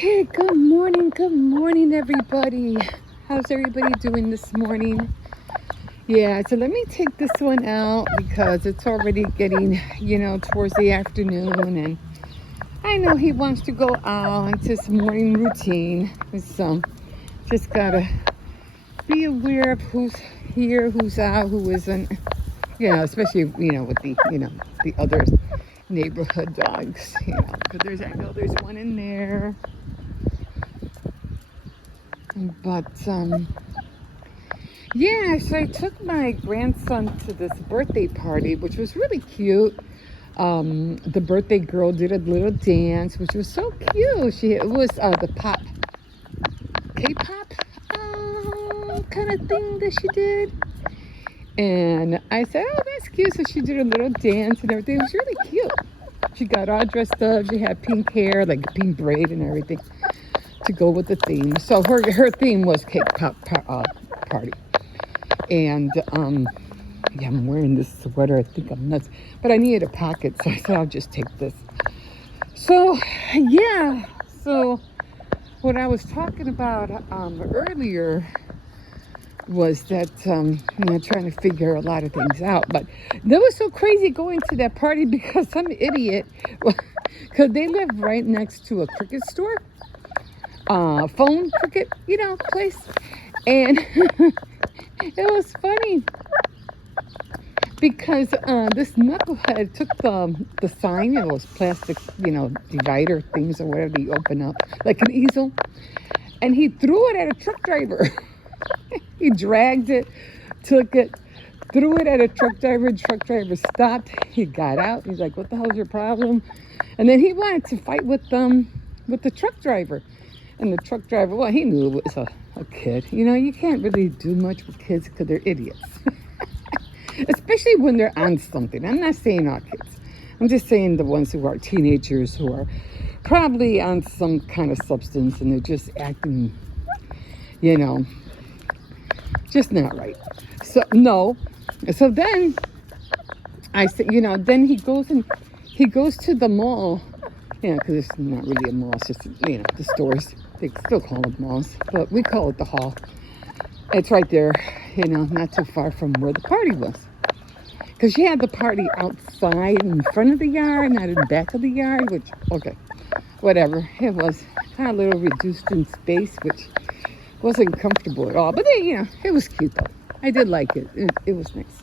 Hey, good morning, everybody. How's everybody doing this morning? Yeah, so let me take this one out because it's already getting, towards the afternoon, and I know he wants to go out into his morning routine. So just gotta be aware of who's here, who's out, who isn't. Especially with the other neighborhood dogs. Because I know there's one in there. But yeah, so I took my grandson to this birthday party, which was really cute. The birthday girl did a little dance, which was so cute. It was the K-pop kind of thing that she did. And I said, oh, that's cute. So she did a little dance and everything. It was really cute. She got all dressed up. She had pink hair, like a pink braid and everything to go with the theme. So her theme was K-pop party. And yeah, I'm wearing this sweater. I think I'm nuts. But I needed a pocket, so I said I'll just take this. So yeah, so what I was talking about earlier was that trying to figure a lot of things out. But that was so crazy going to that party because some idiot, because they live right next to a cricket store, phone cricket, place, and it was funny because this knucklehead took the sign, those plastic, divider things or whatever you open up, like an easel, and he threw it at a truck driver. He dragged it, took it, threw it at a truck driver. Truck driver stopped. He got out. He's like, "What the hell's your problem?" And then he wanted to fight with the truck driver. And the truck driver, well, he knew it was a kid. You can't really do much with kids because they're idiots. Especially when they're on something. I'm not saying all kids. I'm just saying the ones who are teenagers who are probably on some kind of substance and they're just acting, just not right. So, no. So then I said, then he goes to the mall, because it's not really a mall. It's just, the stores. They still call them malls, but we call it the hall. It's right there, not too far from where the party was. Because she had the party outside in front of the yard, not in the back of the yard, which, okay, whatever. It was kind of a little reduced in space, which wasn't comfortable at all. But then, it was cute, though. I did like it. It was nice.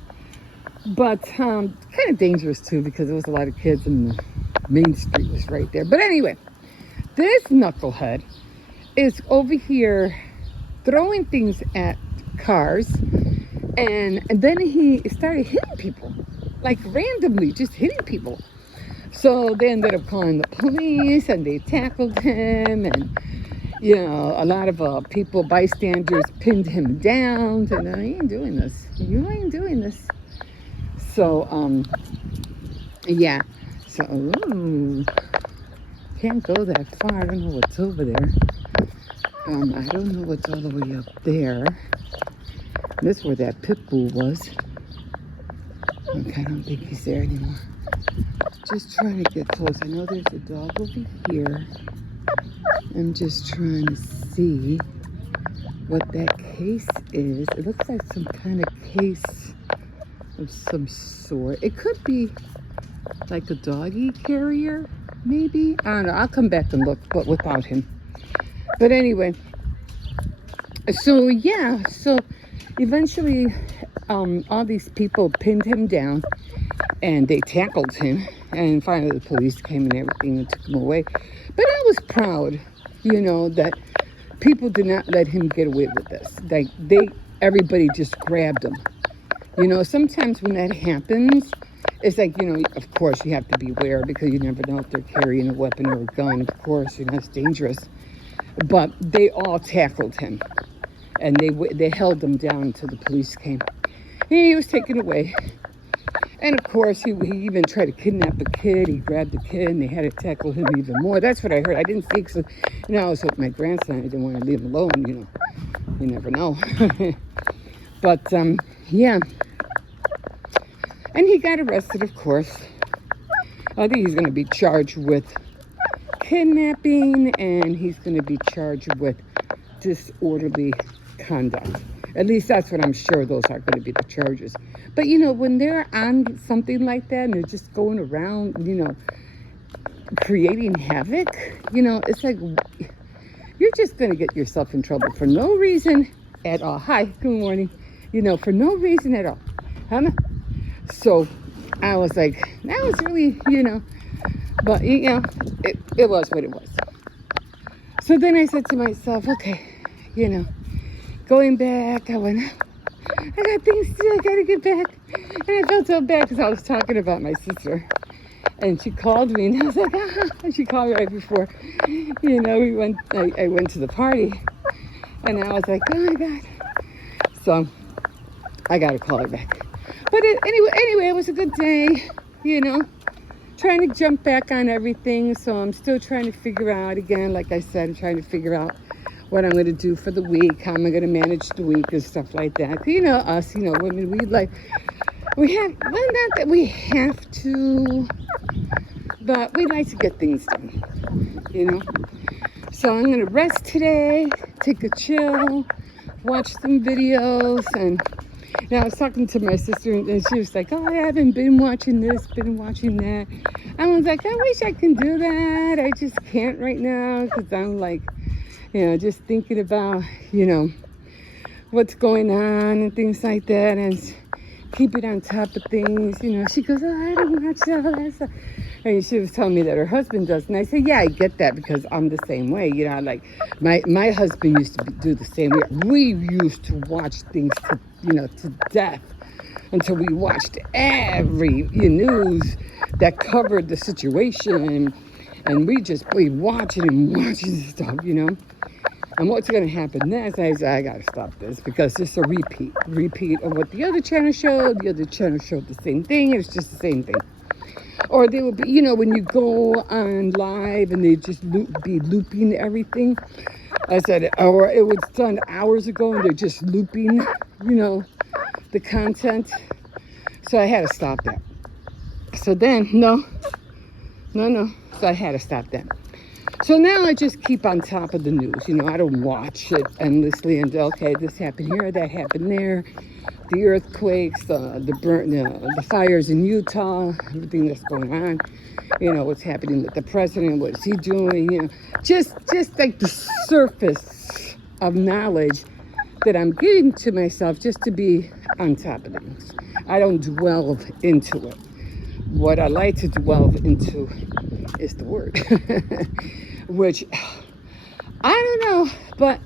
But kind of dangerous, too, because there was a lot of kids and the main street was right there. But anyway, this knucklehead is over here throwing things at cars, and then he started hitting people, like randomly, just hitting people. So they ended up calling the police, and they tackled him, and a lot of people, bystanders, pinned him down. And I ain't doing this. You ain't doing this. So yeah. So can't go that far. I don't know what's over there. I don't know what's all the way up there. This is where that pit bull was. Okay, I don't think he's there anymore. Just trying to get close. I know there's a dog over here. I'm just trying to see what that case is. It looks like some kind of case of some sort. It could be like a doggy carrier, maybe. I don't know. I'll come back and look, but without him. But anyway, so yeah, so eventually all these people pinned him down and they tackled him, and finally the police came and everything and took him away. But I was proud, that people did not let him get away with this. Like everybody just grabbed him. Sometimes when that happens, it's like, of course you have to beware because you never know if they're carrying a weapon or a gun. Of course, it's dangerous. But they all tackled him, and they held him down until the police came. He was taken away. And of course, he even tried to kidnap a kid. He grabbed the kid, and they had to tackle him even more. That's what I heard. I didn't see, because, I was with my grandson. I didn't want to leave him alone, You never know. But, yeah. And he got arrested, of course. I think he's going to be charged with kidnapping, and he's going to be charged with disorderly conduct. At least that's what I'm sure those are going to be the charges. But, when they're on something like that and they're just going around, creating havoc, it's like you're just going to get yourself in trouble for no reason at all. Hi, good morning. For no reason at all. So I was like, that was really, but, it was what it was. So then I said to myself, okay, going back, I got things to do, I got to get back. And I felt so bad because I was talking about my sister. And she called me, and I was like, She called me right before, I went to the party. And I was like, oh my God. So I got to call her back. But anyway, it was a good day, trying to jump back on everything. So I'm still trying to figure out, again, like I said, I'm trying to figure out what I'm going to do for the week, how am I going to manage the week and stuff like that. Us, women, we have, well, not that we have to, but we like to get things done, So I'm going to rest today, take a chill, watch some videos. And I was talking to my sister, and she was like, oh, I haven't been watching this, been watching that. I was like, I wish I can do that. I just can't right now because I'm like, just thinking about, what's going on and things like that, and keep it on top of things. She goes, oh, I don't watch that stuff. And she was telling me that her husband does. And I said, yeah, I get that because I'm the same way. Like my husband used to do the same way. We used to watch things to death until we watched every news that covered the situation. And we watching and watching stuff, And what's going to happen next? I said, I got to stop this because it's a repeat of what the other channel showed. The other channel showed the same thing. It's just the same thing. Or they will be, when you go on live and they just be looping everything. I said, or it was done hours ago and they're just looping, the content. So I had to stop that. So then, no. So I had to stop that. So now I just keep on top of the news. I don't watch it endlessly and okay, this happened here, that happened there. The earthquakes, the fires in Utah, everything that's going on. What's happening with the president, what is he doing? Just like the surface of knowledge that I'm giving to myself just to be on top of things. I don't dwell into it. What I like to dwell into is the word, which I don't know, but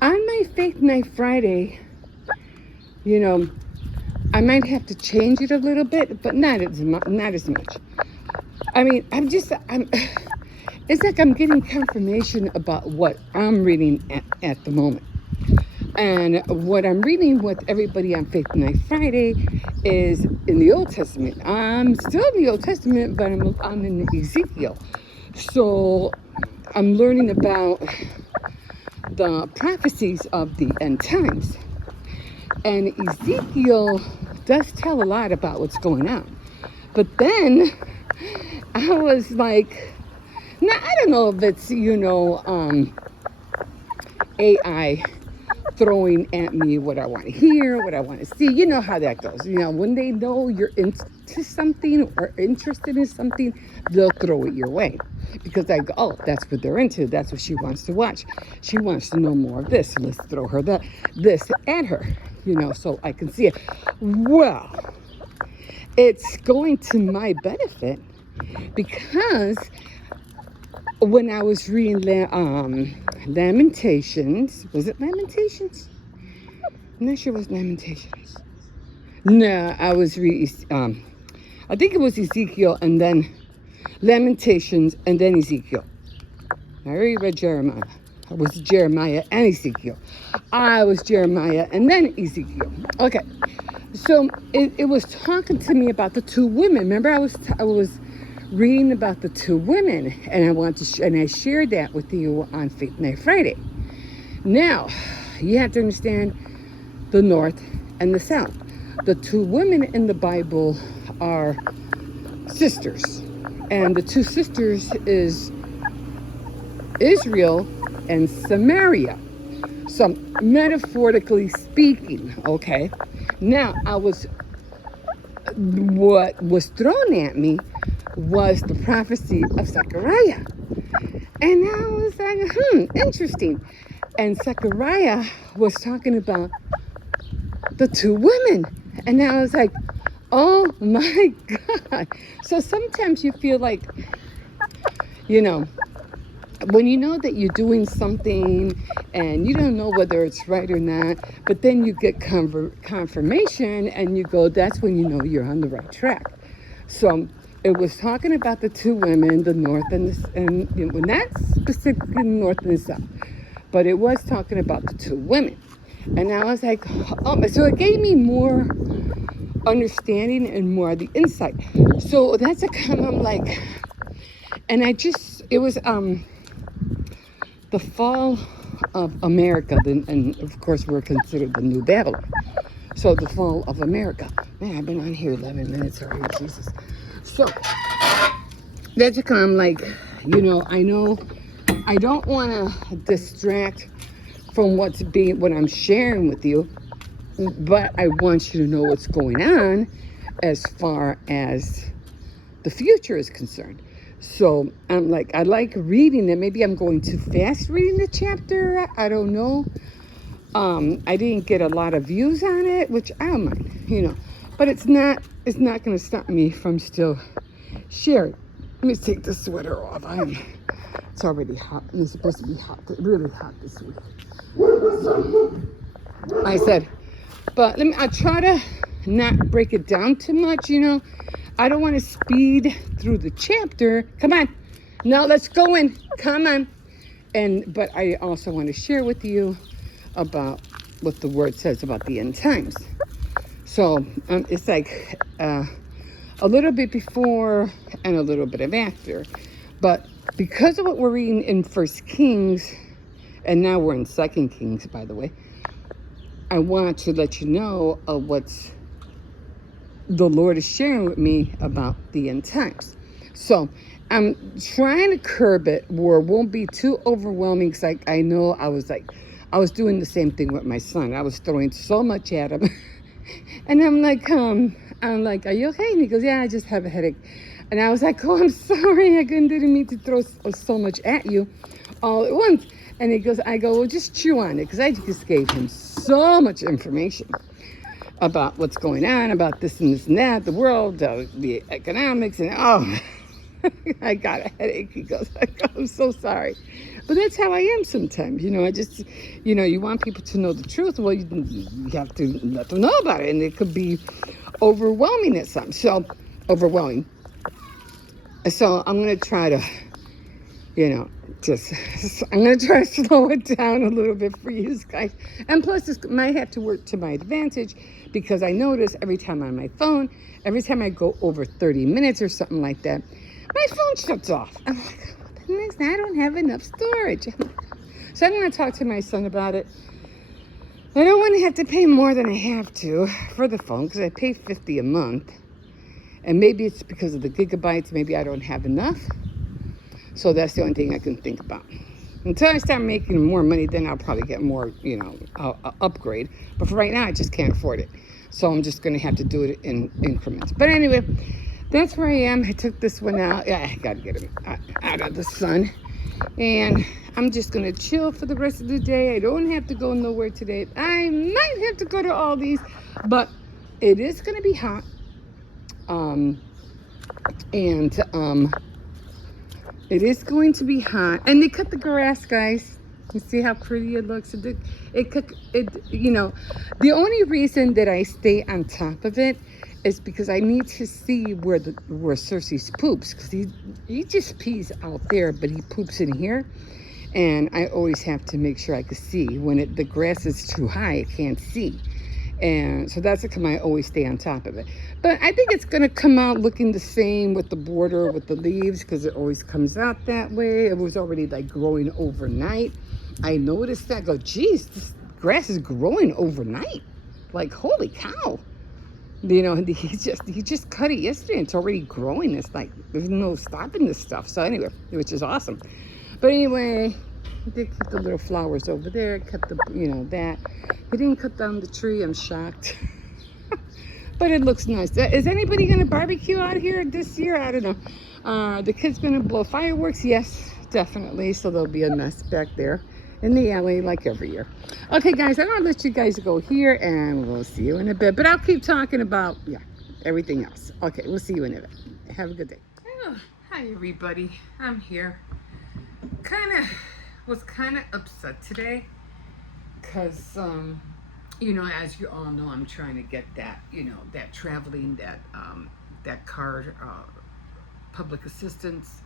on my Faith Night Friday, I might have to change it a little bit, but not as much. I mean, it's like I'm getting confirmation about what I'm reading at the moment. And what I'm reading with everybody on Faith Night Friday is in the Old Testament. I'm still in the Old Testament, but I'm in Ezekiel. So I'm learning about the prophecies of the end times. And Ezekiel does tell a lot about what's going on. But then I was like, now I don't know if it's, AI throwing at me what I want to hear, what I want to see. You know how that goes. When they know you're into something or interested in something, they'll throw it your way. Because I go, oh, that's what they're into. That's what she wants to watch. She wants to know more of this. Let's throw her this at her, so I can see it. Well, it's going to my benefit because when I was reading Lamentations, was it Lamentations? I'm not sure it was Lamentations. No, I was reading, I think it was Ezekiel and then Lamentations and then Ezekiel. I already read Jeremiah. I was Jeremiah and Ezekiel. I was Jeremiah and then Ezekiel. Okay, so it was talking to me about the two women. Remember, I was reading about the two women, and and I shared that with you on Faith Night Friday. Now, you have to understand the North and the South. The two women in the Bible are sisters, And the two sisters is Israel and Samaria. So metaphorically speaking, okay. Now what was thrown at me was the prophecy of Zechariah. And I was like, interesting. And Zechariah was talking about the two women. And I was like, oh my God. So sometimes you feel like, when you know that you're doing something and you don't know whether it's right or not, but then you get confirmation and you go, that's when you know you're on the right track. So it was talking about the two women, the north and not specifically the north and the south, but it was talking about the two women. And I was like, oh, so it gave me more understanding and more of the insight. So that's a kind of like, and it was the fall of America, and of course we're considered the New Babylon. So the fall of America. Man, I've been on here 11 minutes already, Jesus. So that's kind of like, I know I don't want to distract from what I'm sharing with you, but I want you to know what's going on as far as the future is concerned. So I'm like, I like reading it. Maybe I'm going too fast reading the chapter. I don't know. I didn't get a lot of views on it, which I don't mind, but it's not going to stop me from still sharing. Let me take the sweater off. It's already hot, and it's supposed to be hot, really hot this week. So I said, but I try to not break it down too much, I don't want to speed through the chapter. Come on. Now let's go in. Come on. But I also want to share with you about what the word says about the end times. So it's like a little bit before and a little bit of after. But because of what we're reading in 1 Kings, and now we're in 2 Kings, by the way, I want to let you know of what's the Lord is sharing with me about the end times. So I'm trying to curb it where it won't be too overwhelming, because I know I was doing the same thing with my son. I was throwing so much at him. And I'm like, are you okay? And he goes, yeah, I just have a headache. And I was like, oh, I'm sorry. I didn't mean to throw so much at you all at once. And I go, well, just chew on it, because I just gave him so much information about what's going on, about this and this and that, the world, the economics, and I got a headache. He goes, I'm so sorry. But that's how I am sometimes. I just, you want people to know the truth. Well, you have to let them know about it. And it could be overwhelming at times. So, overwhelming. So I'm going to try to, I'm going to try to slow it down a little bit for you guys. And plus, this might have to work to my advantage, because I notice every time on my phone, every time I go over 30 minutes or something like that, my phone shuts off. I'm like, what the next? I don't have enough storage. So I'm going to talk to my son about it. I don't want to have to pay more than I have to for the phone, because I pay $50 a month. And maybe it's because of the gigabytes. Maybe I don't have enough. So that's the only thing I can think about. Until I start making more money, then I'll probably get more, I'll upgrade. But for right now, I just can't afford it. So I'm just going to have to do it in increments. But anyway, that's where I am. I took this one out. Yeah, I got to get it out of the sun. And I'm just going to chill for the rest of the day. I don't have to go nowhere today. I might have to go to Aldi's, but it is going to be hot. It is going to be hot. And they cut the grass, guys. You see how pretty it looks? The only reason that I stay on top of it is because I need to see where Xcercies poops, because he just pees out there, but he poops in here, and I always have to make sure I can see. When the grass is too high, I can't see, and so that's how I always stay on top of it. But I think it's going to come out looking the same with the border, with the leaves, because it always comes out that way. It was already like growing overnight. I noticed that. I go, geez, this grass is growing overnight. Like, holy cow. You know, and he just cut it yesterday. And it's already growing. It's like there's no stopping this stuff. So anyway, which is awesome. But anyway, he did keep the little flowers over there. Cut the, you know, that. He didn't cut down the tree. I'm shocked. But it looks nice. Is anybody going to barbecue out here this year? I don't know. The kids going to blow fireworks? Yes, definitely. So there'll be a mess back there in the alley like every year. Okay, guys, I'm going to let you guys go here, and we'll see you in a bit. But I'll keep talking about, yeah, everything else. Okay, we'll see you in a bit. Have a good day. Oh, hi, everybody. I'm here. Was kind of upset today because, you know, as you all know, I'm trying to get that, you know, that traveling, that card, public assistance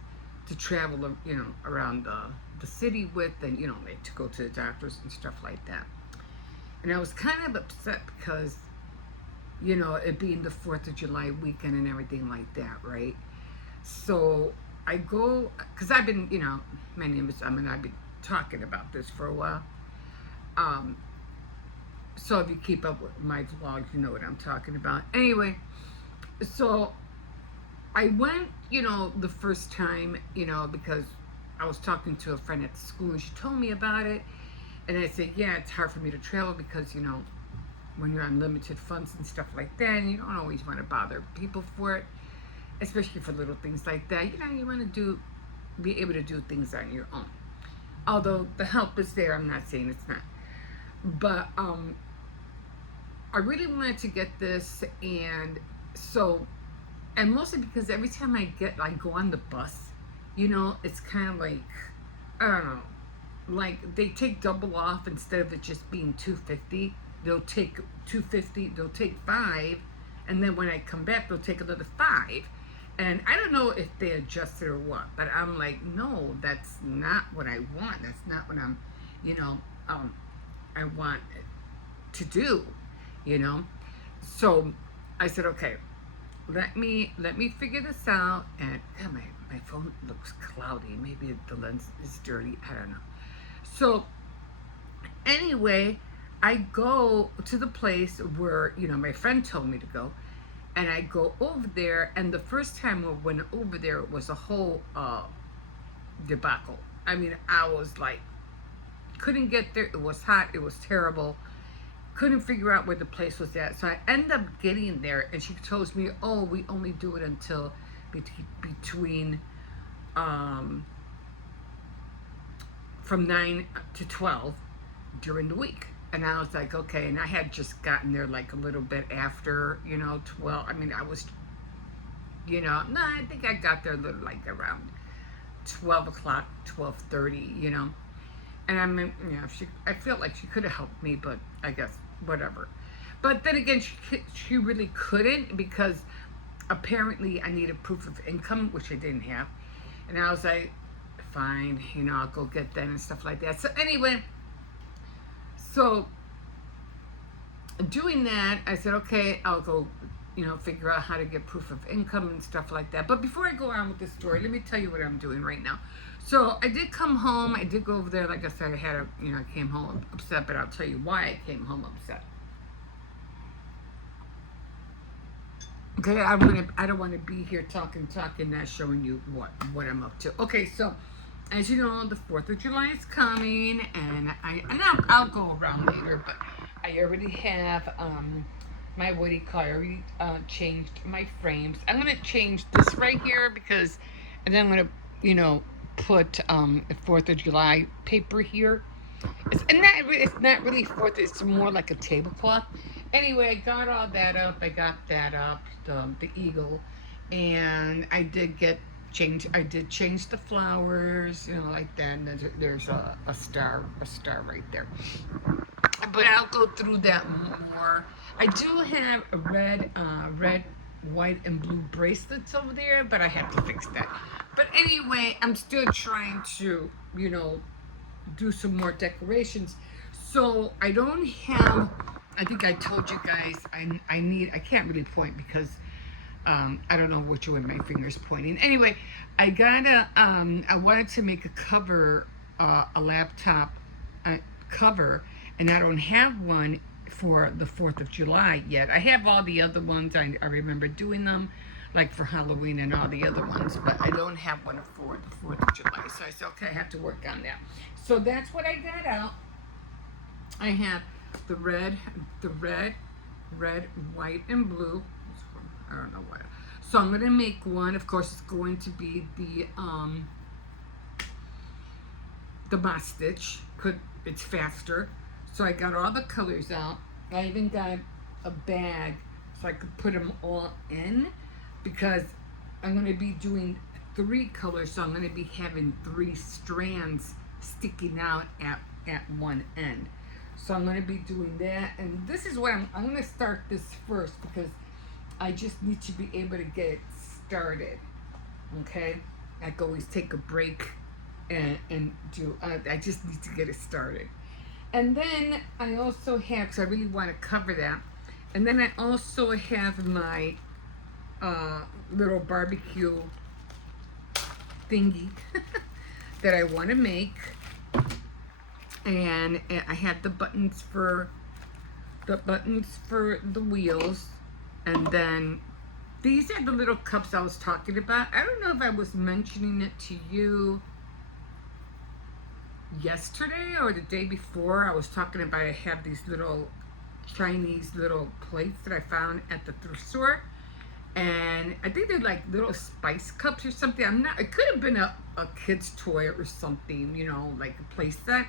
to travel, you know, around the city with, and, you know, like to go to the doctors and stuff like that. And I was kind of upset because, you know, it being the 4th of July weekend and everything like that, right? So I go, because I've been, you know, my name is, I've been talking about this for a while. So if you keep up with my vlogs, you know what I'm talking about. Anyway, so I went, you know, the first time, you know, because I was talking to a friend at school and she told me about it. And I said, yeah, it's hard for me to travel because, you know, when you're on limited funds and stuff like that, and you don't always want to bother people for it, especially for little things like that. You know, you want to be able to do things on your own. Although the help is there, I'm not saying it's not. But I really wanted to get this, and so, and mostly because every time I go on the bus, you know, it's kind of like, I don't know, like they take double off instead of it just being $2.50. They'll take $2.50, they'll take $5, and then when I come back, they'll take another $5. And I don't know if they adjusted or what, but I'm like, no, that's not what I want. That's not what I'm, you know, I want to do, you know. So I said, okay, let me figure this out. And God, my phone looks cloudy. Maybe the lens is dirty. I don't know. So anyway, I go to the place where, you know, my friend told me to go. And I go over there, and the first time I went over there, it was a whole debacle. I mean, I was like, couldn't get there. It was hot. It was terrible. Couldn't figure out where the place was at. So I end up getting there, and she tells me, oh, we only do it until between from 9 to 12 during the week. And I was like, okay. And I had just gotten there like a little bit after, you know, 12. I mean, I was, you know, no, I think I got there a little like around 12 o'clock, 12:30, you know. And I mean, you know, I felt like she could have helped me, but I guess whatever. But then again, she really couldn't, because apparently I needed proof of income, which I didn't have. And I was like, fine, you know, I'll go get that and stuff like that. So anyway, so doing that, I said, okay, I'll go, you know, figure out how to get proof of income and stuff like that. But before I go on with this story, let me tell you what I'm doing right now. So I did come home. I did go over there. Like I said, I came home upset, but I'll tell you why I came home upset. Okay, I don't want to be here talking, not showing you what I'm up to. Okay, so as you know, the 4th of July is coming, and I'll go around later, but I already have my Woody car. I already changed my frames. I'm going to change this right here, because, and then I'm going to, you know, put the 4th of July paper here. It's not really 4th, it's more like a tablecloth. Anyway, I got all that up. I got that up, the eagle, and I did change the flowers, you know, like that. And there's a star right there. But I'll go through that more. I do have a red, white, and blue bracelets over there, but I have to fix that. But anyway, I'm still trying to, you know, do some more decorations. So I don't have, I think I told you guys, I can't really point because I don't know which way my finger's pointing. Anyway, I wanted to make a cover, a laptop cover, and I don't have one for the 4th of July yet. I have all the other ones. I remember doing them, like for Halloween and all the other ones, but I don't have one for the 4th of July. So I said, okay, I have to work on that. So that's what I got out. I have the red, white, and blue. I don't know what. So I'm gonna make one. Of course, it's going to be the moss stitch. It's faster. So I got all the colors out. I even got a bag so I could put them all in, because I'm going to be doing 3 colors, so I'm going to be having 3 strands sticking out at one end. So I'm going to be doing that, and this is what I'm going to start this first, because I just need to be able to get it started. Okay, I can always take a break and do. I just need to get it started. And then I also have, because I really want to cover that, and then I also have my little barbecue thingy that I want to make. And I have the buttons for the wheels. And then these are the little cups I was talking about. I don't know if I was mentioning it to you yesterday or the day before. I was talking about I have these little Chinese little plates that I found at the thrift store, and I think they're like little spice cups or something. It could have been a kid's toy or something, you know, like a play set.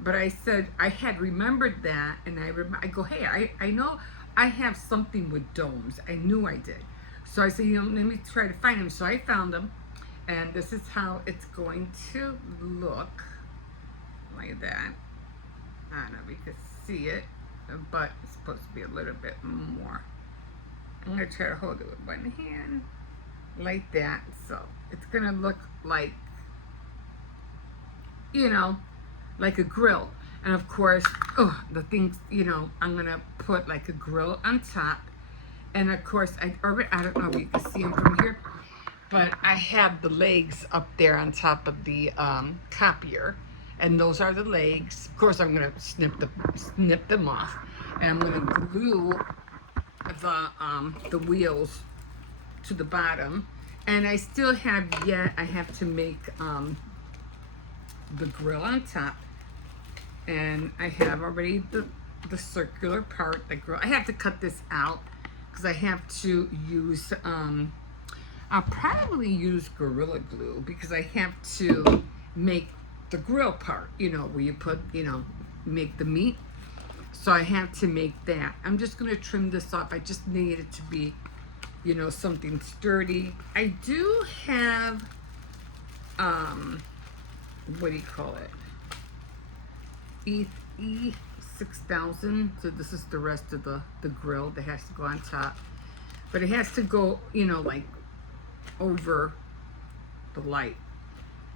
But I said I had remembered that, and I go, hey, I know I have something with domes. I knew I did. So I said, you know, let me try to find them. So I found them, and this is how it's going to look. Like that. I don't know if you can see it, but it's supposed to be a little bit more. I'm going to try to hold it with one hand, like that. So it's going to look like, you know, like a grill. And of course, the things, you know, I'm going to put like a grill on top. And of course, I don't know if you can see them from here, but I have the legs up there on top of the copier. And those are the legs. Of course, I'm going to snip them off, and I'm going to glue the wheels to the bottom. And I still have I have to make the grill on top, and I have already the circular part, the grill. I have to cut this out because I have to use. I'll probably use Gorilla Glue, because I have to make the grill part, you know, where you put, you know, make the meat. So I have to make that. I'm just going to trim this off. I just need it to be, you know, something sturdy. I do have, what do you call it? E6000. So this is the rest of the grill that has to go on top. But it has to go, you know, like over the light.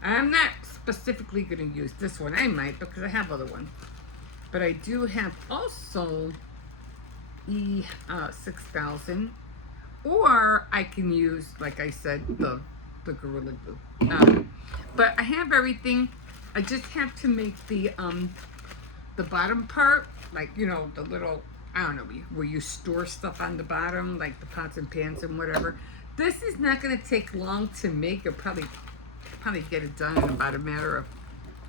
I'm not specifically going to use this one. I might, because I have other ones. But I do have also E6000. Or I can use, like I said, the Gorilla Glue. But I have everything. I just have to make the bottom part, like, you know, the little, I don't know, where you store stuff on the bottom, like the pots and pans and whatever. This is not going to take long to make. It'll probably get it done in about a matter of,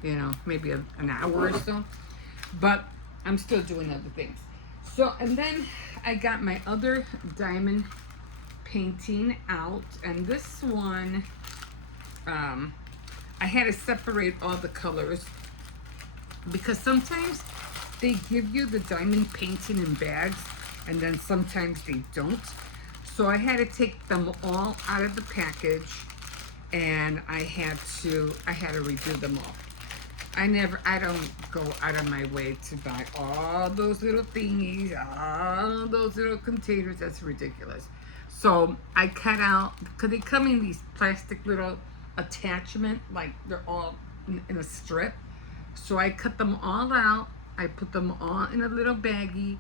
you know, maybe an hour or so. But I'm still doing other things. So, and then I got my other diamond painting out, and this one, I had to separate all the colors, because sometimes they give you the diamond painting in bags, and then sometimes they don't. So I had to take them all out of the package, and I had to redo them all. I don't go out of my way to buy all those little thingies, all those little containers. That's ridiculous. So I cut out, because they come in these plastic little attachment, like they're all in a strip. So I cut them all out. I put them all in a little baggie.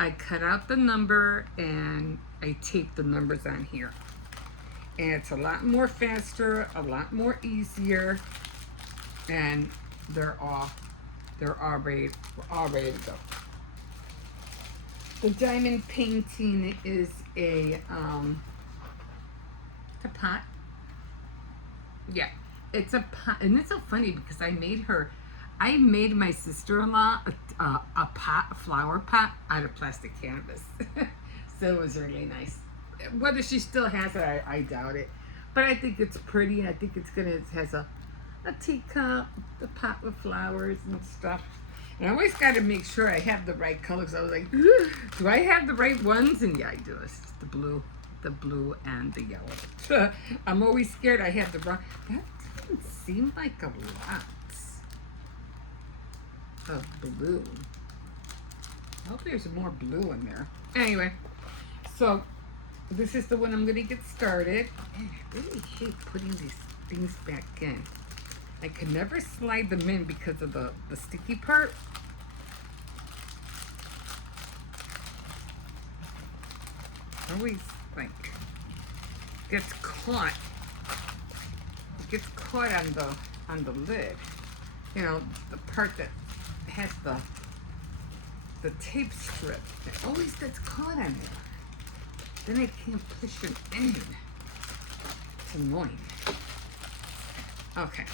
I cut out the number, and I tape the numbers on here. And it's a lot more faster, a lot more easier, and we're all ready to go. The diamond painting is a pot. Yeah, it's a pot, and it's so funny because I made my sister-in-law a pot, a flower pot out of plastic canvas. So it was really nice. Whether she still has it, I doubt it. But I think it's pretty. I think it has a teacup, the pot with flowers and stuff. And I always got to make sure I have the right colors. I was like, do I have the right ones? And yeah, I do. It's the blue and the yellow. I'm always scared I have the wrong. That didn't seem like a lot of blue. I hope there's more blue in there. Anyway, so this is the one I'm going to get started. Man, I really hate putting these things back in. I can never slide them in because of the sticky part. Always like gets caught. It gets caught on the lid. You know, the part that has the tape strip. It always gets caught on there. Then I can't push it in. It's annoying. Okay.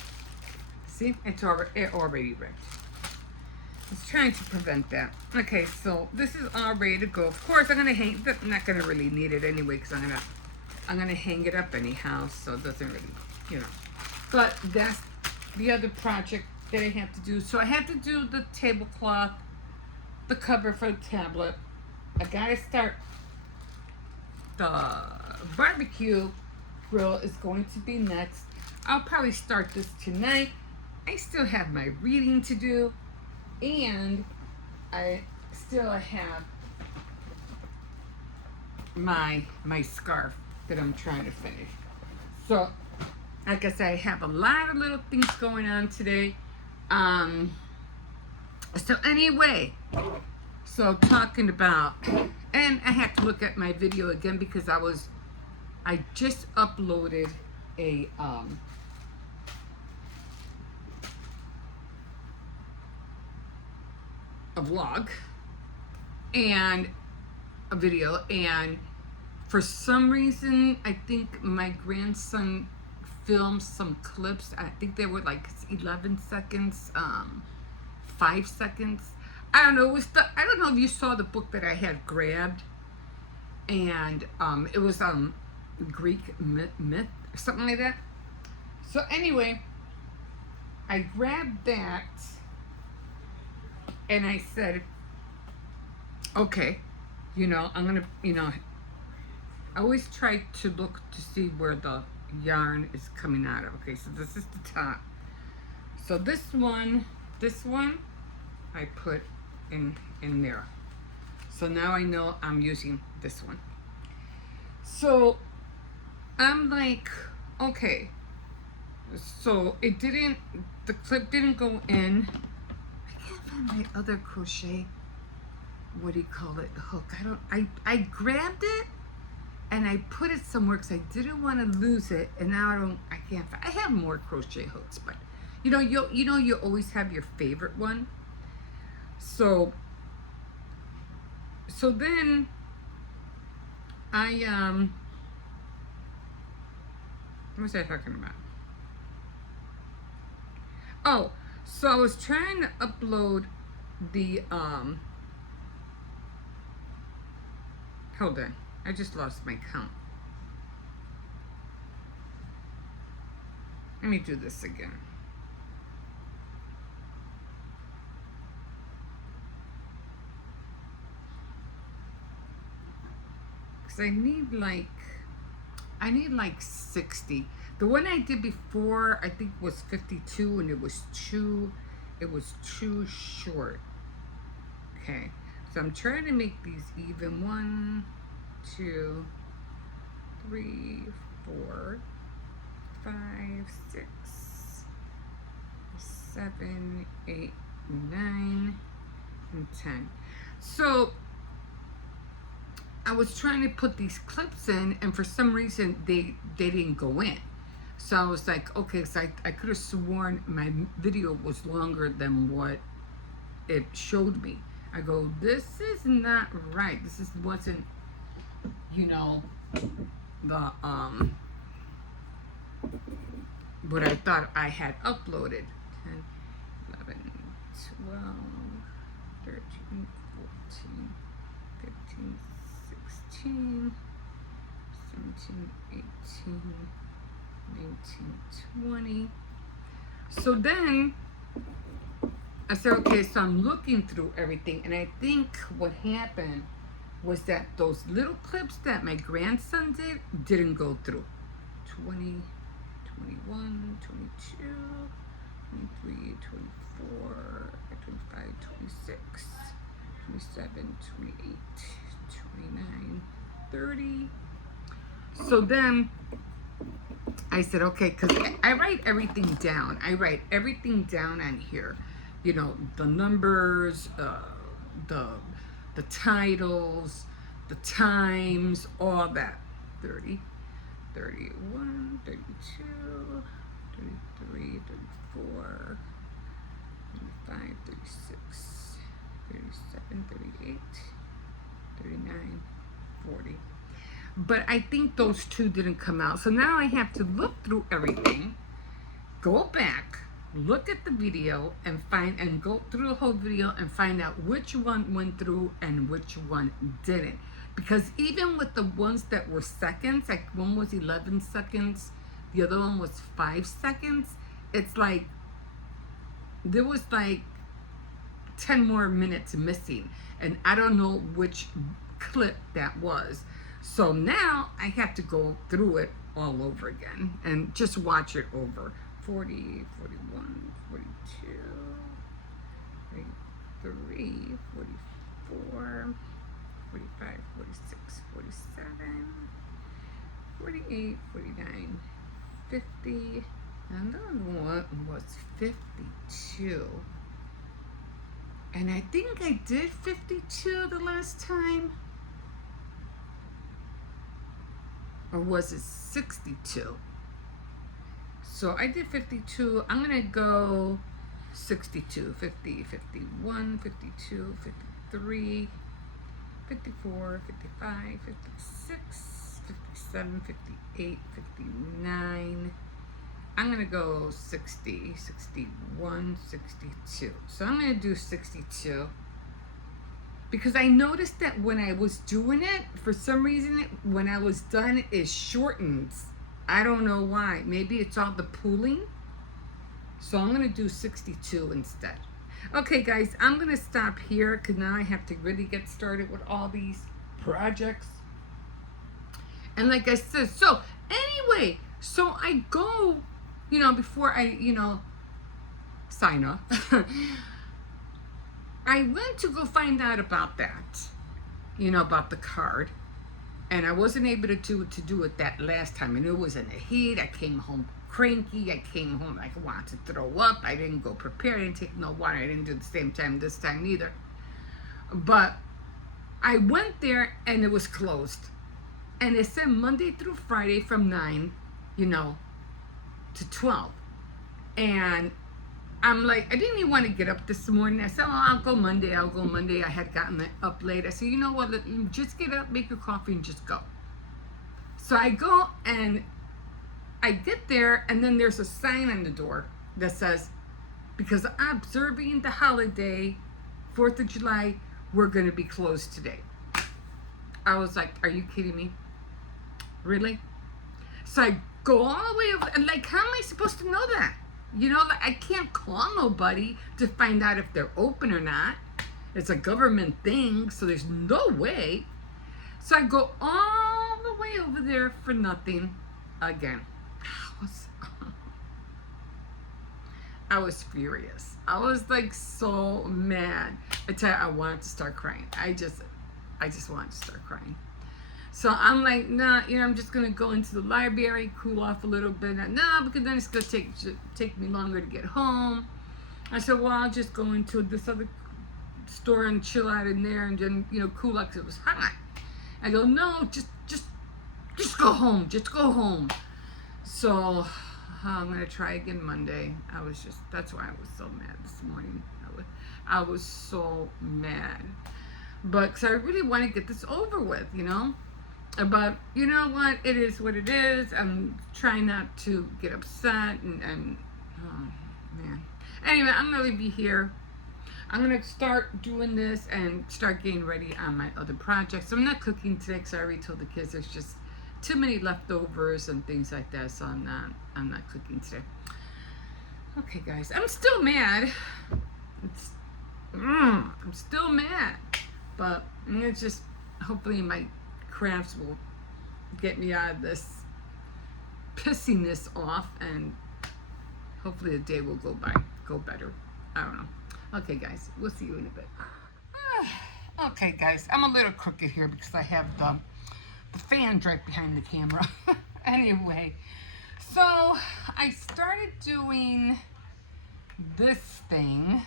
See, it already ripped. I was trying to prevent that. Okay, so this is all ready to go. Of course, I'm gonna hang. I'm not gonna really need it anyway because I'm gonna hang it up anyhow. So it doesn't really, you know. But that's the other project that I have to do. So I have to do the tablecloth, the cover for the tablet. I gotta start. The barbecue grill is going to be next. I'll probably start this tonight. I still have my reading to do, and I still have my scarf that I'm trying to finish. So, like I said, I have a lot of little things going on today. So anyway, so talking about, and I have to look at my video again because I just uploaded a vlog and a video, and for some reason I think my grandson filmed some clips. I think they were like 11 seconds, 5 seconds. I don't know. I don't know if you saw the book that I had grabbed, and it was Greek myth or something like that. So anyway, I grabbed that and I said, okay, you know, I'm gonna, you know, I always try to look to see where the yarn is coming out of. Okay, so this is the top. So this one I put in there. So now I know I'm using this one. So I'm like, okay. So the clip didn't go in. I can't find my other crochet, what do you call it, hook. I grabbed it and I put it somewhere because I didn't want to lose it, and now I can't find. I have more crochet hooks, but you always have your favorite one. So then what was I talking about? Oh, so I was trying to upload the hold on, I just lost my count. Let me do this again. Because I need like 60. The one I did before, I think, was 52, and it was too short. Okay, so I'm trying to make these even. 1, 2, 3, 4, 5, 6, 7, 8, 9, and 10. So I was trying to put these clips in, and for some reason they didn't go in. So I was like, okay, so I could have sworn my video was longer than what it showed me. I go, this is not right. This wasn't, you know, the what I thought I had uploaded. 10, 11, 12, 13, 14, 15, 16, 17, 18, 19, 20. So then I said, okay, so I'm looking through everything, and I think what happened was that those little clips that my grandson didn't go through. 20, 21, 22, 23, 24, 25, 26, 27, 28, 29, 30. So then I said, okay, because I write everything down. I write everything down on here. You know, the numbers, the titles, the times, all that. 30, 31, 32, 33, 34, 35, 36, 37, 38, 39, 40. But I think those two didn't come out. So now I have to look through everything, go back, look at the video, and go through the whole video and find out which one went through and which one didn't. Because even with the ones that were seconds, like one was 11 seconds, the other one was 5 seconds, it's like there was like 10 more minutes missing, and I don't know which clip that was. So now I have to go through it all over again and just watch it over. 40, 41, 42, 43, 44, 45, 46, 47, 48, 49, 50, and the other one was 52. And I think I did 52 the last time. Or was it 62? So I did 52. I'm going to go 62, 50, 51, 52, 53, 54, 55, 56, 57, 58, 59. I'm going to go 60, 61, 62. So I'm going to do 62. Because I noticed that when I was doing it, for some reason, when I was done, it shortens. I don't know why. Maybe it's all the pooling. So I'm going to do 62 instead. Okay, guys, I'm going to stop here because now I have to really get started with all these projects. And like I said, so anyway, so I go, before I, sign off. I went to go find out about that, about the card, and I wasn't able to do it that last time, and it was in the heat. I came home cranky. I came home like I wanted to throw up. I didn't go prepared. I didn't take no water. I didn't do it the same time this time either. But I went there, and it was closed, and it said Monday through Friday from 9, to 12, and I'm like, I didn't even want to get up this morning. I said, oh, I'll go Monday. I had gotten up late. I said, you know what? Just get up, make your coffee, and just go. So I go, and I get there, and then there's a sign on the door that says, because I'm observing the holiday, 4th of July, we're going to be closed today. I was like, are you kidding me? Really? So I go all the way over, and like, how am I supposed to know that? I can't call nobody to find out if they're open or not. It's a government thing, so there's no way. So I go all the way over there for nothing again. I was furious. I was like so mad. I tell you, I wanted to start crying. I just wanted to start crying. So I'm like, nah, I'm just going to go into the library, cool off a little bit. Nah, because then it's going to take me longer to get home. I said, well, I'll just go into this other store and chill out in there and then, cool off because it was hot. I go, no, just go home. Just go home. So I'm going to try again Monday. That's why I was so mad this morning. I was so mad. But, because I really want to get this over with, you know? But, you know what? It is what it is. I'm trying not to get upset and oh, man. Anyway, I'm going to be here. I'm going to start doing this and start getting ready on my other projects. So I'm not cooking today because I already told the kids there's just too many leftovers and things like that. So I'm not cooking today. Okay, guys. I'm still mad. I'm still mad. But I'm going to just, hopefully my crafts will get me out of this pissiness off, and hopefully the day will go better. I don't know. Okay, guys, we'll see you in a bit. Okay, guys, I'm a little crooked here because I have the fan right behind the camera. Anyway, so I started doing this thing,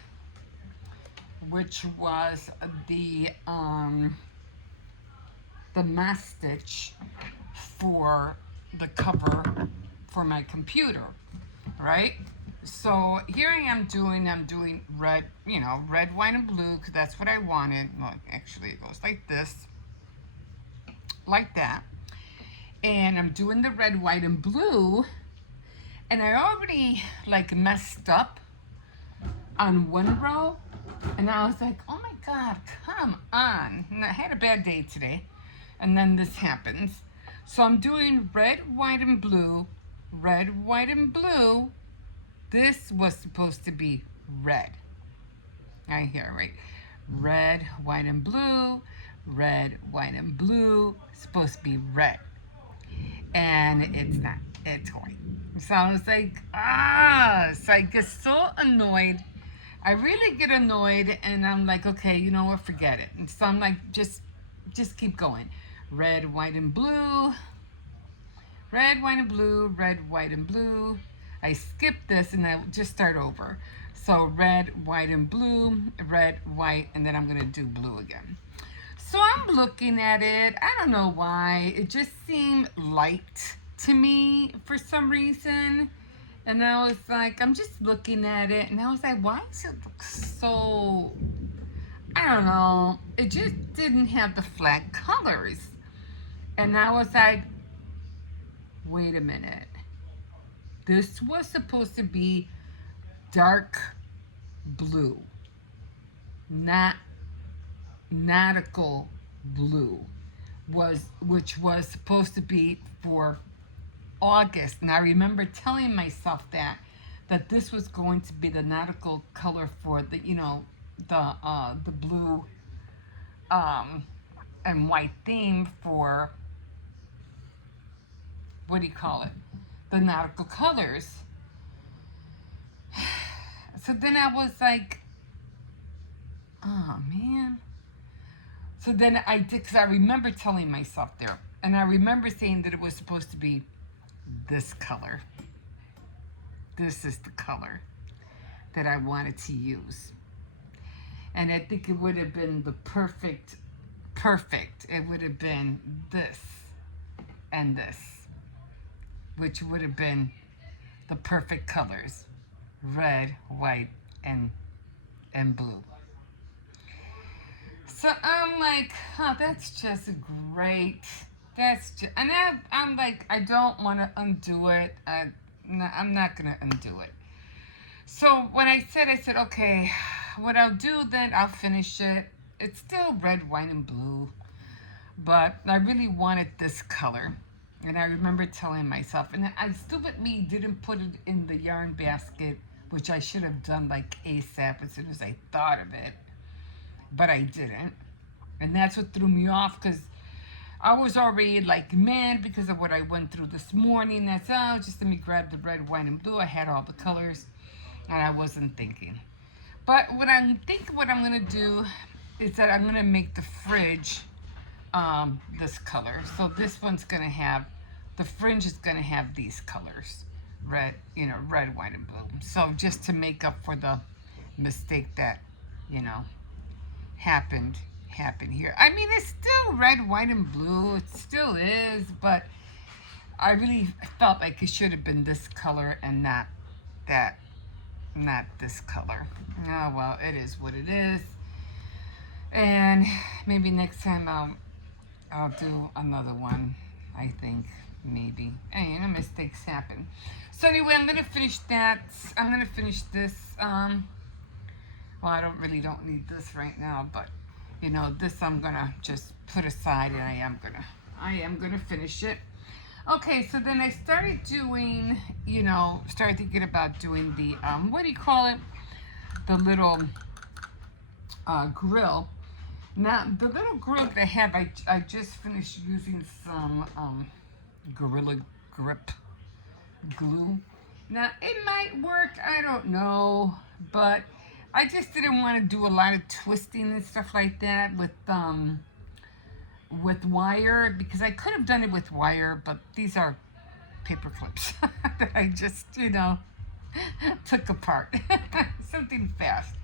which was the mask stitch for the cover for my computer, right? So here I'm doing red, you know, red, white, and blue, because that's what I wanted. Well, actually it goes like this, like that. And I'm doing the red, white, and blue, and I already like messed up on one row, and I was like, oh my God, come on. And I had a bad day today, and then this happens. So I'm doing red, white, and blue, red, white, and blue. This was supposed to be red. Right here, right? Red, white, and blue, red, white, and blue. It's supposed to be red. And it's not. It's white. So I was like, So I get so annoyed. I really get annoyed, and I'm like, okay, you know what? Forget it. And so I'm like, just keep going. Red, white, and blue. Red, white, and blue. Red, white, and blue. I skip this and I just start over. So red, white, and blue, red, white, and then I'm gonna do blue again. So I'm looking at it. I don't know why. It just seemed light to me for some reason. And I was like, I'm just looking at it, and I was like, why does it look so, I don't know. It just didn't have the flat colors. And I was like, wait a minute. This was supposed to be dark blue, not nautical blue, which was supposed to be for August. And I remember telling myself that this was going to be the nautical color for the, you know, the blue and white theme for, what do you call it? The nautical colors. So then I was like, oh man. So then I did, because I remember telling myself there, and I remember saying that it was supposed to be this color. This is the color that I wanted to use. And I think it would have been the perfect. It would have been this and this, which would have been the perfect colors, red, white, and blue. So I'm like, oh, that's just great. That's just, and I'm like, I don't want to undo it. I'm not going to undo it. So when I said, okay, what I'll do then, I'll finish it. It's still red, white, and blue, but I really wanted this color. And I remember telling myself, and stupid me didn't put it in the yarn basket, which I should have done like ASAP as soon as I thought of it, but I didn't. And that's what threw me off, because I was already like mad because of what I went through this morning. That's, just let me grab the red, white, and blue. I had all the colors, and I wasn't thinking. But what I'm going to do is that I'm going to make the fridge this color. So this one's going to have, the fringe is going to have these colors. Red, you know, red, white, and blue. So just to make up for the mistake that, you know, happened here. I mean, it's still red, white, and blue. It still is, but I really felt like it should have been this color and not that, not this color. Oh well, it is what it is. And maybe next time I'll do another one. I think maybe. Hey, mistakes happen. So anyway, I'm gonna finish that. I'm gonna finish this. Well, I don't need this right now, but you know, this I'm gonna just put aside, and I am gonna finish it. Okay, so then I started doing, started thinking about doing the what do you call it? The little grill. Now, the little grill that I have, I just finished using some Gorilla Grip glue. Now, it might work, I don't know, but I just didn't want to do a lot of twisting and stuff like that with wire, because I could have done it with wire, but these are paper clips that I just, took apart. Something fast.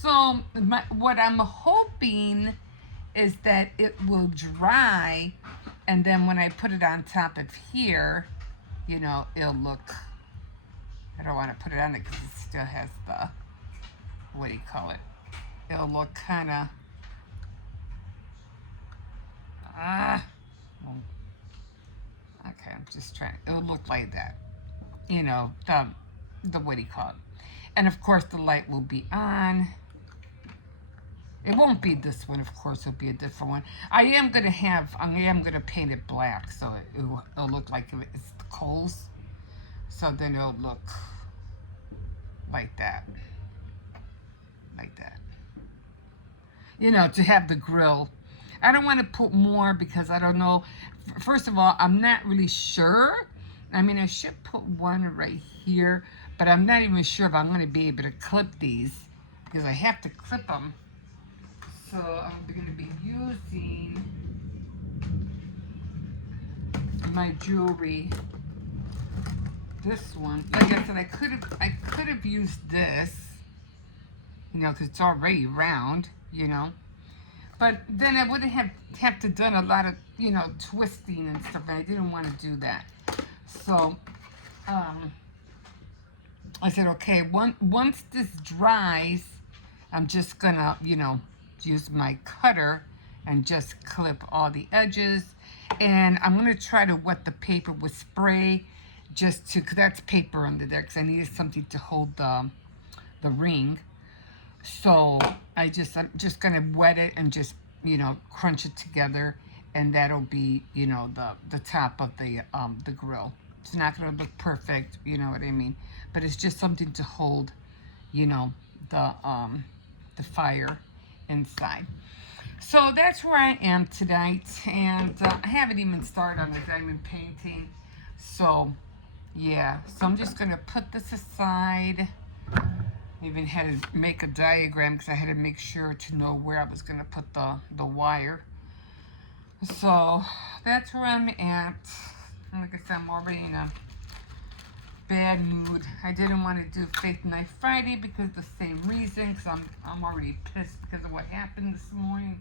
So what I'm hoping is that it will dry, and then when I put it on top of here, it'll look, I don't want to put it on it because it still has the, what do you call it? It'll look kind of, okay, I'm just trying, it'll look like that. The what do you call it? And of course the light will be on. It won't be this one, of course, it'll be a different one. I am gonna paint it black, so it'll look like it's the coals. So then it'll look like that. Like that. To have the grill. I don't want to put more because I don't know. First of all, I'm not really sure. I mean, I should put one right here, but I'm not even sure if I'm going to be able to clip these because I have to clip them. So I'm going to be using my jewelry. This one, like I said, I could have used this, because it's already round, But then I would have to done a lot of, twisting and stuff, and I didn't want to do that. So I said, okay, once this dries, I'm just gonna, use my cutter and just clip all the edges. And I'm gonna try to wet the paper with spray, just to, cause that's paper under there, cause I needed something to hold the ring. So I'm just gonna wet it and just, crunch it together, and that'll be, the top of the grill. It's not gonna look perfect, you know what I mean? But it's just something to hold, the fire inside. So that's where I am tonight, and I haven't even started on the diamond painting. So yeah, so I'm just gonna put this aside. I even had to make a diagram because I had to make sure to know where I was gonna put the wire. So that's where I'm at. Like I said, I'm already in a bad mood. I didn't want to do Faith Night Friday because of the same reason, because I'm already pissed because of what happened this morning.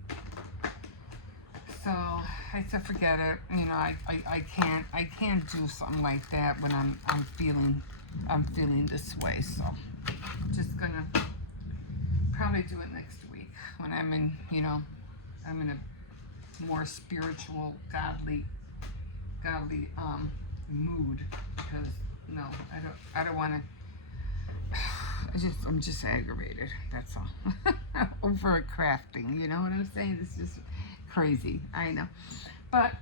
So I said forget it. I can't do something like that when I'm feeling this way. So just gonna probably do it next week when I'm in I'm in a more spiritual, godly mood, because no, I don't want to. I'm just aggravated. That's all. Over crafting, you know what I'm saying? It's just crazy. I know, but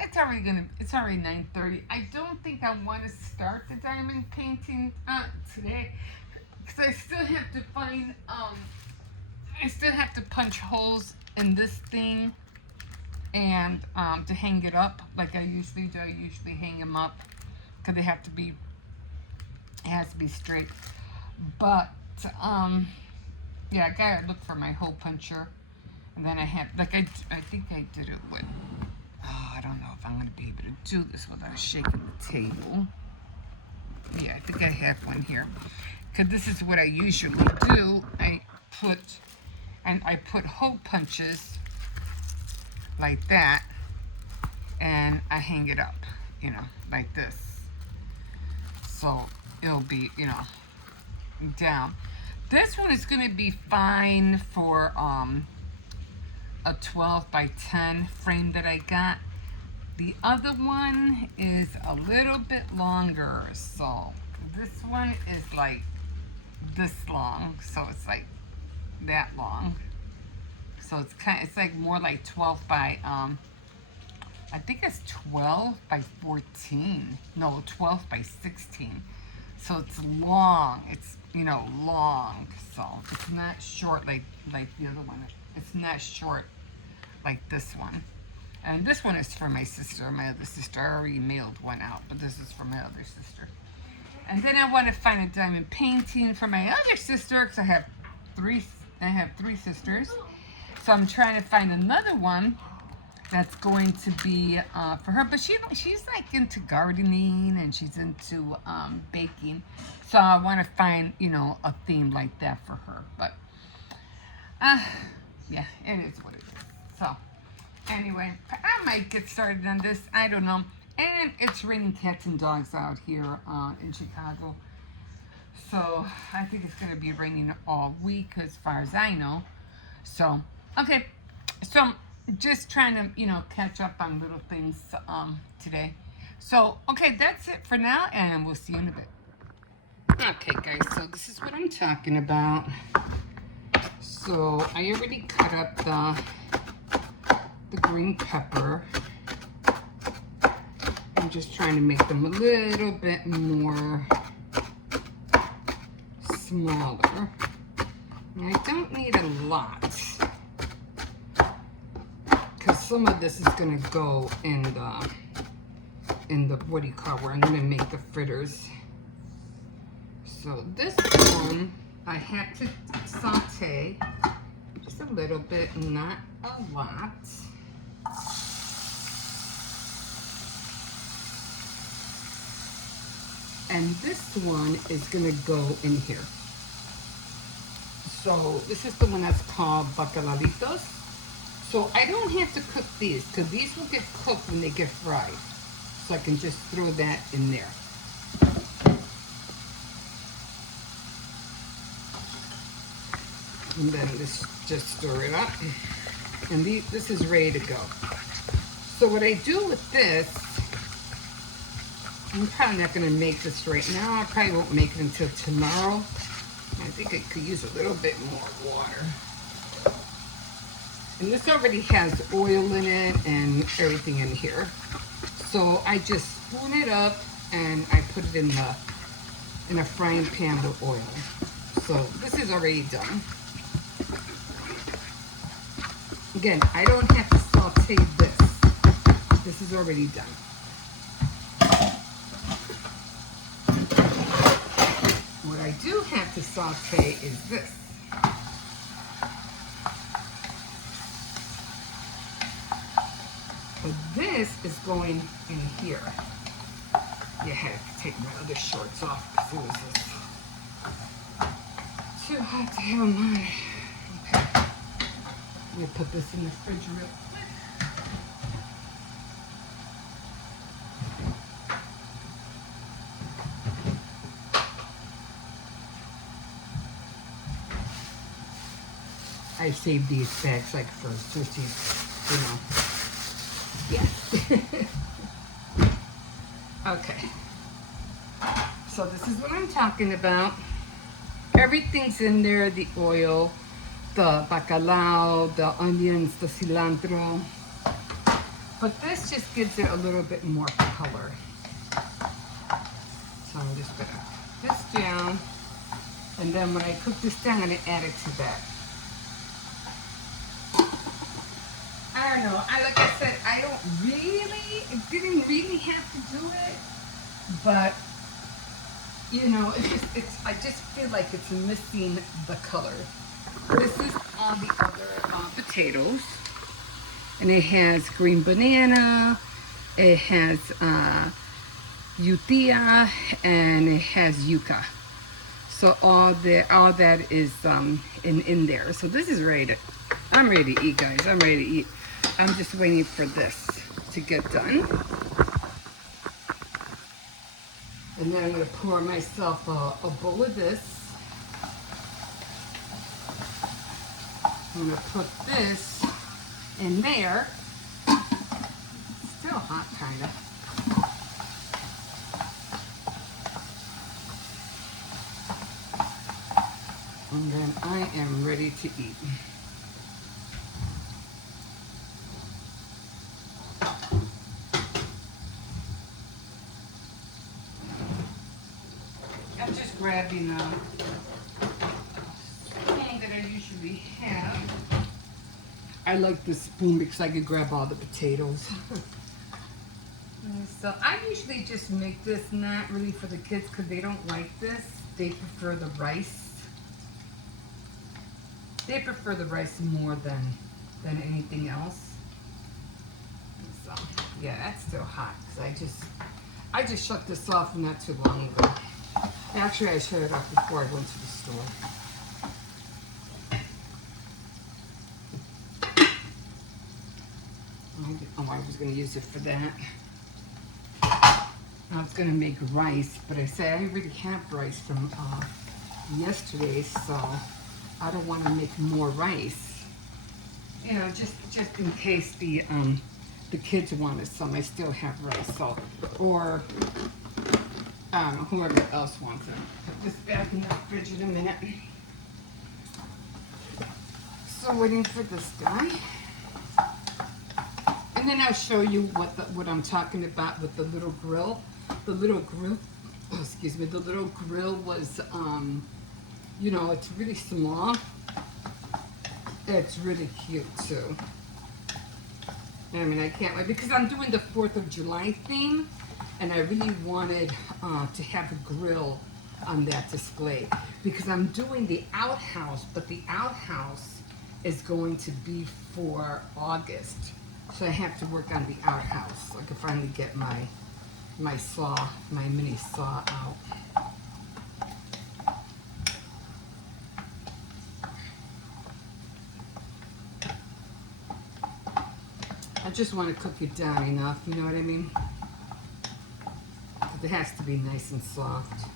it's already 9:30. I don't think I want to start the diamond painting today, because I still have to find I still have to punch holes in this thing, and to hang it up like I usually do. I usually hang them up because it has to be straight. But yeah, I gotta look for my hole puncher, and then I have, like, I think I did it with, I don't know if I'm gonna be able to do this without shaking the table. Yeah, I think I have one here, because this is what I usually do. I put hole punches like that, and I hang it up, you know, like this. So it'll be, you know, down. This one is going to be fine for a 12 by 10 frame that I got. The other one is a little bit longer, so this one is like this long, so it's like that long. So it's like more like 12 by I think it's 12 by 14. No, 12 by 16. So it's long. It's, you know, long. So it's not short like the other one. It's not short like this one. And this one is for my sister, my other sister. I already mailed one out, but this is for my other sister. And then I want to find a diamond painting for my other sister because I have three sisters. So I'm trying to find another one that's going to be for her. But she's like into gardening and she's into baking. So I want to find, you know, a theme like that for her. But yeah, it is what it is. So anyway, I might get started on this. I don't know. And it's raining cats and dogs out here in Chicago. So I think it's going to be raining all week as far as I know. So, okay. So just trying to, you know, catch up on little things today. So, okay, that's it for now. And we'll see you in a bit. Okay, guys. So this is what I'm talking about. So I already cut up the green pepper. I'm just trying to make them a little bit more smaller. And I don't need a lot because some of this is going to go in the what do you call, where I'm going to make the fritters. So this one I had to saute just a little bit, not a lot. And this one is gonna go in here. So this is the one that's called bacaladitos. So I don't have to cook these because these will get cooked when they get fried. So I can just throw that in there. And then just stir it up. And this is ready to go. So what I do with this, I'm probably not going to make this right now. I probably won't make it until tomorrow. I think I could use a little bit more water. And this already has oil in it and everything in here. So I just spoon it up and I put it in a frying pan with oil. So this is already done. Again, I don't have to saute this. This is already done. What I do have to saute is this. But this is going in here. Yeah, I had to take my other shorts off because it was just too hot to have them on. Okay. I'm going to put this in the fridge real quick. I saved these bags like for switching, you know. Yeah. Okay. So this is what I'm talking about. Everything's in there, the oil, the bacalao, the onions, the cilantro. But this just gives it a little bit more color. So I'm just gonna put this down. And then when I cook this down, I'm gonna add it to that. I don't know. Like I said, I didn't really have to do it, but you know, I just feel like it's missing the color. This is all the other potatoes, and it has green banana, it has utia, and it has yuca. So all that is in there. So this is ready to. I'm ready to eat, guys. I'm ready to eat. I'm just waiting for this to get done. And then I'm going to pour myself a bowl of this. I'm going to put this in there. Still hot, kind of. And then I am ready to eat. I'm just grabbing a spoon that I usually have. I like this spoon because I can grab all the potatoes. So I usually just make this not really for the kids because they don't like this. They prefer the rice. They prefer the rice more than anything else. So yeah, that's still hot because I just shut this off not too long ago. Actually, I shut it off before I went to the store. Oh, I was going to use it for that. I was going to make rice, but I said I already have rice from yesterday, so I don't want to make more rice. You know, just in case the kids wanted some. I still have rice, so or whoever else wants it. Put this back in the fridge in a minute. So waiting for this guy. And then I'll show you what I'm talking about with the little grill. The little grill, oh, excuse me, the little grill was, you know, it's really small. It's really cute too. I mean, I can't wait because I'm doing the 4th of July theme, and I really wanted to have a grill on that display because I'm doing the outhouse, but the outhouse is going to be for August. So I have to work on the outhouse so I can finally get my mini saw out. I just want to cook it down enough, you know what I mean? It has to be nice and soft.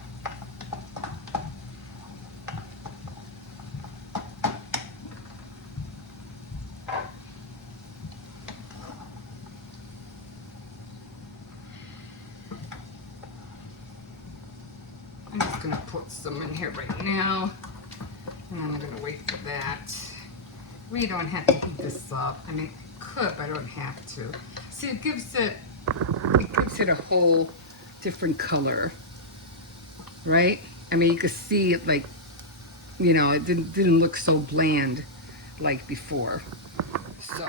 I'm just going to put some in here right now, and I'm going to wait for that. We don't have to heat this up. I mean, could, but I don't have to. See, it gives it a whole different color, right? I mean, you can see it like, you know, it didn't look so bland like before. So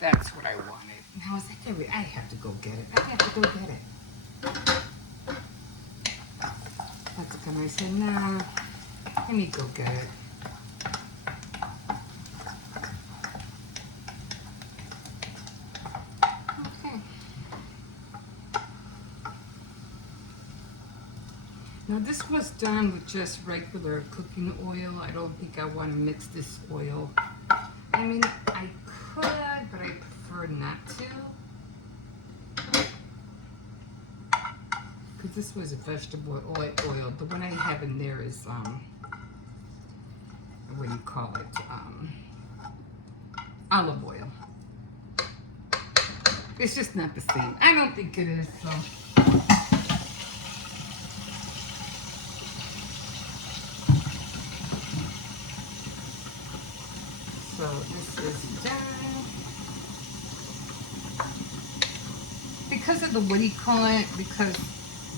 that's what I wanted. Now, is that there? I have to go get it. I have to go get it. That's when I said, nah, let me go get it. Now this was done with just regular cooking oil. I don't think I want to mix this oil. I mean, I could, but I prefer not to. Because this was a vegetable oil. The one I have in there is, what do you call it? Olive oil. It's just not the same. I don't think it is, so. So this is done. Because of the, what do you call it? Because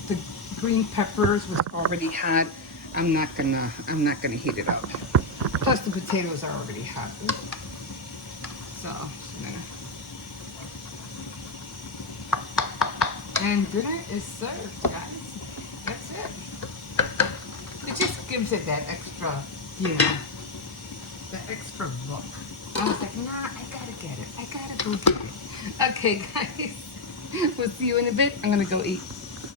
the green peppers was already hot, I'm not gonna heat it up. Plus the potatoes are already hot. So and dinner is served, guys. That's it. It just gives it that extra, you know, the extra look. I was like, nah, I gotta get it. I gotta go get it. Okay, guys. We'll see you in a bit. I'm gonna go eat.